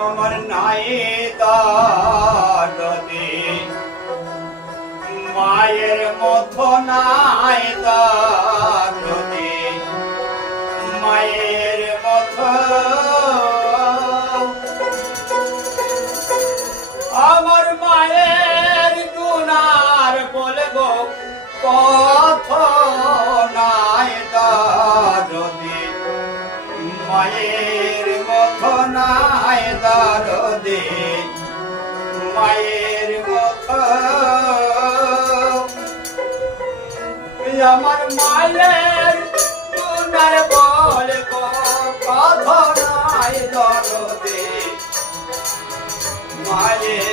আমার নাই দাদে মায়ের মতো নাই দাদে মায়ের মতো আমার মায়ের গুনার বলবো কত নাই দাদে মায়ের মতো নাই দাদে মায়ের মতো আমার মায়ের গুনার বলবো কত নাই দাদে মায়ের